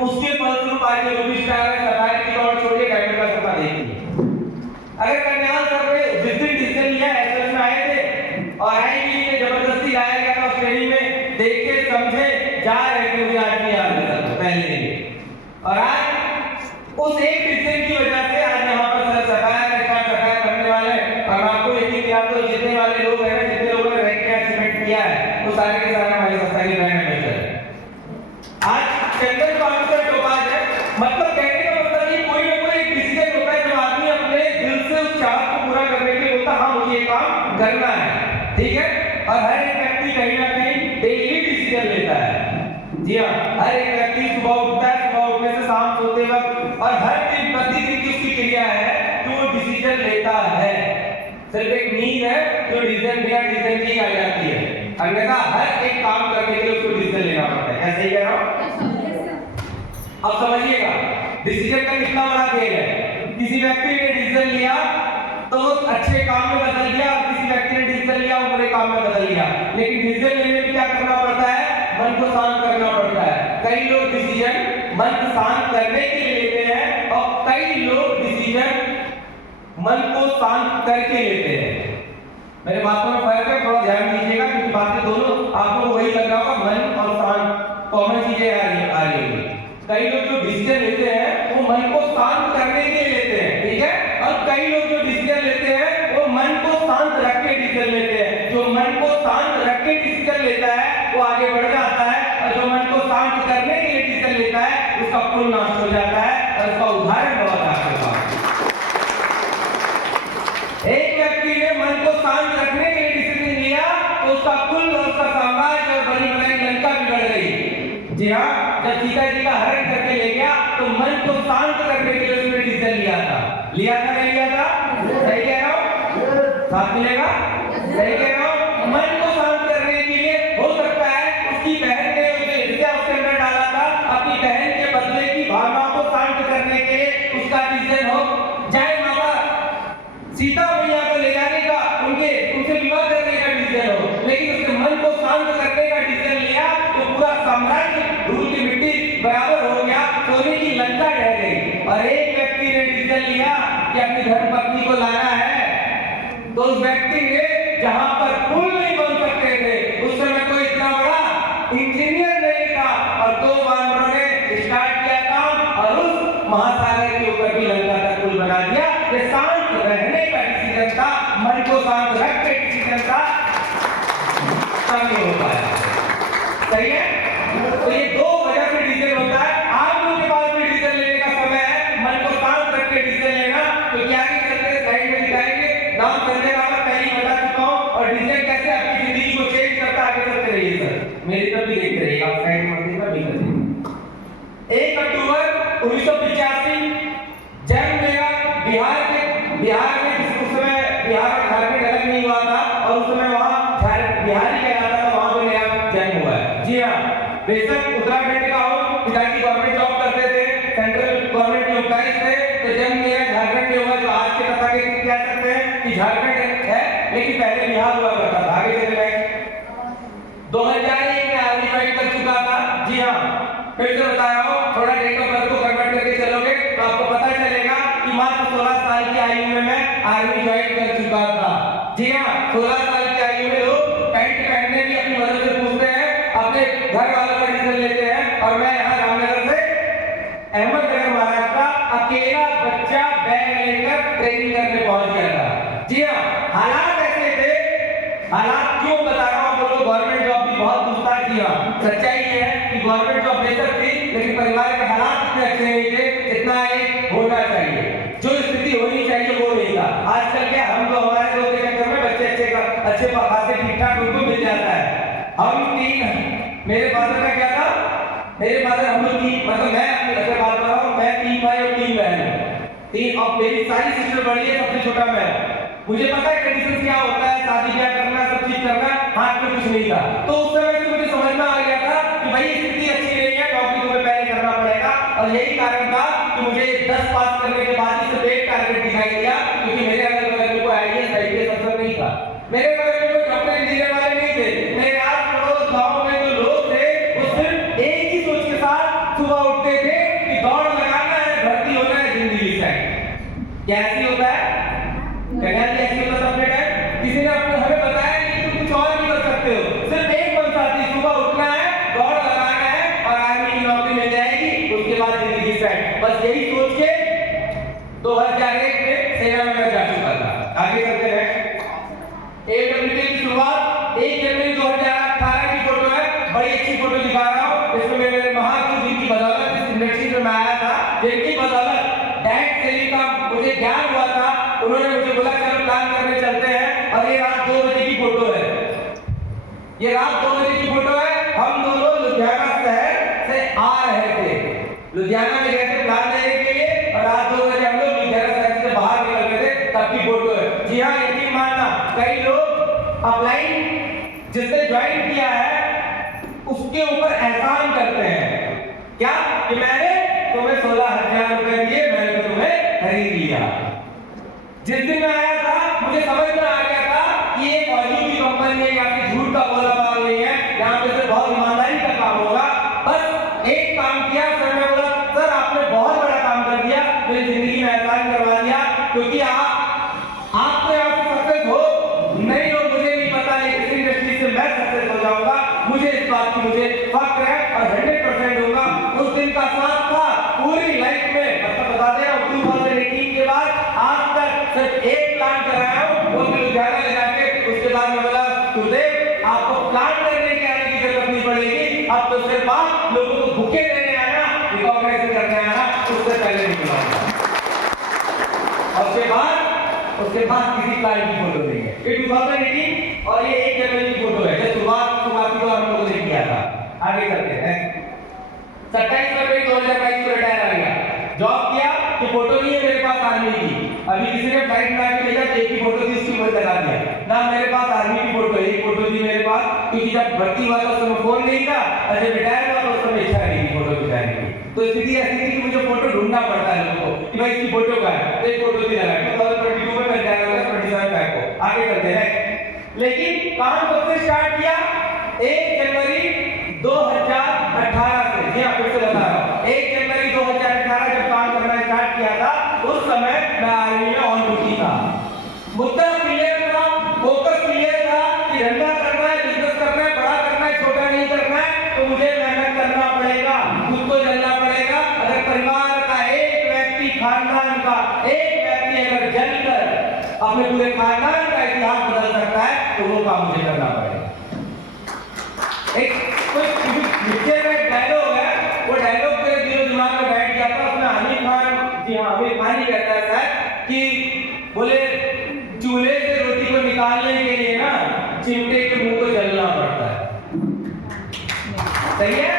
उसके फलस्वरूप आज जो भी स्टार है सफाई की और छोड़िए कैबिनेट का सपना देखिए। अगर कन्याल सर ने जिस दिन डिसीजन लिया एसएस में आए थे और आई भी ने जबरदस्ती लाया गया था उस ट्रेनिंग में, देखे समझे जा रहे थे, मुझे आज भी याद है सर पहले दिन। और आज उस एक डिसीजन की वजह से आज यहाँ पर सर सफाई करने वाले और आपको यकीन याद तो जितने वाले लोग हैं, जितने लोगों ने रैंक एक्सपेक्ट किया है वो सारे के सारे हमारे संस्था के ब्रांड एम्बेसडर आज सेंट्रल काउंसिल टोपाज है। मतलब कहने का मतलब ये कोई ना कोई एक डिसीजन होता है जब आदमी अपने दिल से उस चाहत को पूरा करने के लिए होता हाँ मुझे ये काम करना है, ठीक है। और हर एक व्यक्ति कहीं ना कहीं डेली डिसीजन लेता है। जी हाँ, हर एक व्यक्ति सुबह उठता है, सुबह उठने से शाम सोते वक्त, और हर दिन प्रतिदिन की उसकी क्रिया है कि वो डिसीजन लेता है। सिर्फ एक नींद है जो डिसीजन बिना डिसीजन की आ जाती है, अन्यथा हर एक काम करने के लिए उसको डिसीजन लेना पड़ता है। क्या सही कह रहा हूं? अब समझिएगा डिसीजन का कितना बड़ा खेल है। किसी व्यक्ति ने डिसीजन लिया तो अच्छे काम में बदल गया, और किसी व्यक्ति ने डिसीजन लिया वो बुरे काम में बदल गया। लेकिन डिसीजन लेने में क्या करना पड़ता है? मन को शांत करना पड़ता है। कई लोग डिसीजन मन को शांत करने के लिए लेते हैं और कई लोग डिसीजन मन को शांत करके लेते हैं। मेरे बातों में फर्क है, थोड़ा ध्यान दीजिएगा क्योंकि बातें दोनों आपको वही लग रहा होगा, मन और शांत कॉमन चीजें आ रही होंगी। कई लोग जो डिसीजन लेते हैं वो मन को शांत करने के लिए लेते हैं, ठीक है। और कई लोग जो डिसीजन लेते हैं वो मन को शांत रख के डिसीजन लेते हैं। जो मन को शांत रख के डिसीजन लेता है वो आगे बढ़ जाता है, और जो मन को शांत करने के लिए डिसीजन लेता है उसका कुल नाश हो जाता है। और उसका उदाहरण बहुत आपके पास। एक व्यक्ति ने मन को शांत रखने के लिए डिसीजन लिया तो उसका कुल और उसका साम्राज्य और बनी बनाई लंका बिगड़ गई। जी हाँ, जब सीता जी का हरण करके ले गया तो मन को शांत करने के लिए उसने डिसीजन लिया था नहीं लिया था? सही कह रहा हूं? साथ मिलेगा? सही कह रहा हूं? मन को शांत करने के लिए हो सकता है उसकी बहन ने जो ईर्ष्या उसके अंदर डाला था, अपनी बहन के बदले की भावनाओं को शांत करने के लिए उसका डिसीजन हो जय माता सीता मैया को ले जाने का, उनसे विवाह करने का डिसीजन हो, लेकिन उसके मन को शांत करने का डिसीजन लिया तो पूरा साम्राज्य धूल की मिट्टी बराबर हो गया, सोने की लंका ढह गई। और एक व्यक्ति ने डिसीजन लिया कि अपनी धर्मपत्नी को लाना है, तो उस व्यक्ति ने जहां पर पुल नहीं बन सकते थे, उस समय कोई इतना बड़ा इंजीनियर नहीं था, और दो वानरों ने स्टार्ट किया काम और उस महासागर के ऊपर भी लंका का पुल बना दिया। ये शांत रहने का डिसीजन था, मन को शांत रख के डिसीजन था, तब नहीं हो पाया। सही है? तो ये दो वजह से डिसीजन होता है। आप लोगों के पास भी डिसीजन लेने का समय है, मन को शांत रख के डिसीजन लेना। तो क्या नहीं करते, स्लाइड में दिखाएंगे। नाम संजय रावत पहले ही बता चुका हूं, और डिसीजन कैसे आपकी जिंदगी को चेंज करता है, आगे चलते रहिए सर। मेरी तरफ भी देखते रहिए, आप साइड में देखना भी करिए। 1 अक्टूबर 1985 जन्म मेरा बिहार में उस समय बिहार में झारखंड अलग नहीं हुआ था, और उस समय वहां बिहारी कहलाता था, वहां पे मेरा जन्म हुआ है। जी हाँ, बेशक उत्तराखंड का हूँ, पिताजी गवर्नमेंट जॉब करते थे, सेंट्रल गवर्नमेंट एम्प्लॉइज थे, तो जन्म मेरा झारखंड में हुआ, जो आज के तथा के कह सकते हैं कि झारखंड है, लेकिन पहले बिहार हुआ करता था। आगे चले गए 2001 में आर्मी ज्वाइन कर चुका था। जी हाँ, फिर से बता रहा हूँ, थोड़ा डेट ऑफ बर्थ को कन्वर्ट करके चलोगे तो आपको पता चलेगा कि मात्र 16 साल की आयु में मैं आर्मी ज्वाइन कर चुका था। जी हाँ, 16 साल की आयु में लोग पैंट पहनने की अपनी मदद से पूछते हैं, अपने घर वालों का डिसीजन लेते हैं, और मैं यहाँ रामनगर से अहमदनगर महाराष्ट्र अकेला बच्चा बैग लेकर ट्रेनिंग करने पहुंच गया था। जी हाँ, हालात ऐसे थे, हालात क्यों बता रहा हूँ, बोलो गवर्नमेंट जॉब भी बहुत पूछता है। जी हाँ, सच्चाई ये है कि गवर्नमेंट जॉब बेहतर थी, लेकिन परिवार के हालात इतने अच्छे नहीं थे जितना एक होना चाहिए, जो स्थिति होनी चाहिए वो नहीं था। आजकल क्या हम तो हमारे लोग के चक्कर में बच्चे अच्छे खासे ठीक ठाक उनको मिल जाता है। हम तीन, मेरे फादर का क्या था, मेरे फादर हम लोग की मतलब मैं अपनी घर से बात कर रहा हूँ, मैं 3 भाई और 3 बहन हूँ, 3, और मेरी सारी सिस्टर बड़ी है, सबसे छोटा मैं। मुझे पता है कंडीशन क्या होता है, शादी ब्याह करना, सब चीज करना, हाथ में कुछ नहीं था। तो उस समय से मुझे समझ में आ गया था कि भाई स्थिति अच्छी नहीं है, नौकरी तुम्हें पहले करना पड़ेगा। और यही कारण था कि मुझे 10 पास करने के बाद ही सिर्फ एक टारगेट दिखाई दिया, क्योंकि मेरे अगल बगल में कोई आईएएस आईपीएस अफसर नहीं था, मेरे बगल में कोई डॉक्टर इंजीनियर वाले नहीं थे। मेरे आस पड़ोस गाँव में जो लोग थे वो सिर्फ एक ही सोच के साथ सुबह उठते थे ये रात 2 बजे की फोटो है। हम दोनों लुधियाना शहर से आ रहे थे, लुधियाना में गए थे प्लान लेने के लिए, और रात 2 बजे हम लोग लुधियाना शहर से बाहर निकल गए थे, तब की फोटो है। जी हाँ, यकीन मानना, कई लोग अपलाइन जिसने ज्वाइन किया है उसके ऊपर एहसान करते हैं, क्या कि मैंने तुम्हें 16,000 रुपए दिए, मैंने तो तुम्हें खरीद लिया। जिस दिन मैं आया था मुझे समझ में आ गया था कि ये फौजी की कंपनी है, या फिर झूठ का बोला माल नहीं है, यहाँ पे सिर्फ बहुत ईमानदारी का काम होगा। बस एक काम किया सर, मैं बोला सर आपने बहुत बड़ा काम कर दिया, मेरी जिंदगी में एहसान करवा दिया, क्योंकि आप तो यहाँ से सक्सेस हो नहीं हो मुझे नहीं पता, लेकिन इस इंडस्ट्री से मैं सक्सेस हो जाऊंगा, मुझे इस बात की मुझे फख्र है और 100% होगा। उस दिन का साथ था पूरी लाइफ में, मतलब बता दें 2018 के बाद आज तक सिर्फ एक प्लान कराया हूं, वो भी लुधियाना ले जाके। उसके बाद मैं बोला सुदेव आपको प्लान करने के आने की जरूरत नहीं पड़ेगी, अब तो सिर्फ आप लोगों को भूखे देने आना, रिकॉग्नाइज करने आना, उससे पहले नहीं बुलाऊंगा। उसके बाद किसी प्लान की फोटो नहीं है। ये 2018 और ये 1 जनवरी की फोटो है, जो शुरुआती तो हम लोगों ने किया था। आगे चलते हैं। 27 फरवरी 2022 को रिटायर आ गया, जॉब किया कि फोटो नहीं है मेरे पास आर्मी की। अभी किसी ने फ्लाइट में आके भेजा, एक ही फोटो थी, उसकी ऊपर लगा दिया ना, मेरे पास आर्मी की फोटो है, एक फोटो थी मेरे पास, क्योंकि जब भर्ती हुआ था उस समय फोन नहीं था, और जब रिटायर हुआ तो उस समय इच्छा नहीं थी फोटो खिंचाने की। तो स्थिति ऐसी थी कि मुझे फोटो ढूंढना पड़ता है लोगों को कि भाई इसकी फोटो कहाँ है, तो एक फोटो थी लगा। 2022 में मैं रिटायर हो गया, 27 बैक को आगे चलते हैं। लेकिन काम कब से स्टार्ट किया? 1 जनवरी 2018 से। जी हाँ, फिर से बता रहा हूँ, 1 जनवरी 2018 जब काम करना स्टार्ट किया था, उस समय मैं आर्मी में ऑन ड्यूटी था। मुद्दा क्लियर था, फोकस क्लियर था कि धंधा करना है, बिजनेस करना है, बड़ा करना है, छोटा नहीं करना है, तो मुझे मेहनत करना पड़ेगा, खुद को जलना पड़ेगा। अगर परिवार का एक व्यक्ति, खानदान का एक व्यक्ति अगर जलकर अपने पूरे खानदान का इतिहास बदल सकता है, तो वो काम मुझे करना पड़ेगा। एक पिक्चर में डायलॉग है, वो डायलॉग मेरे दिलो दिमाग में बैठ गया था। उसमें आमिर खान, जी हाँ आमिर खान ही कहता है शायद, कि बोले चूल्हे से रोटी को निकालने के लिए ना चिमटे के मुंह को जलना पड़ता है। सही है।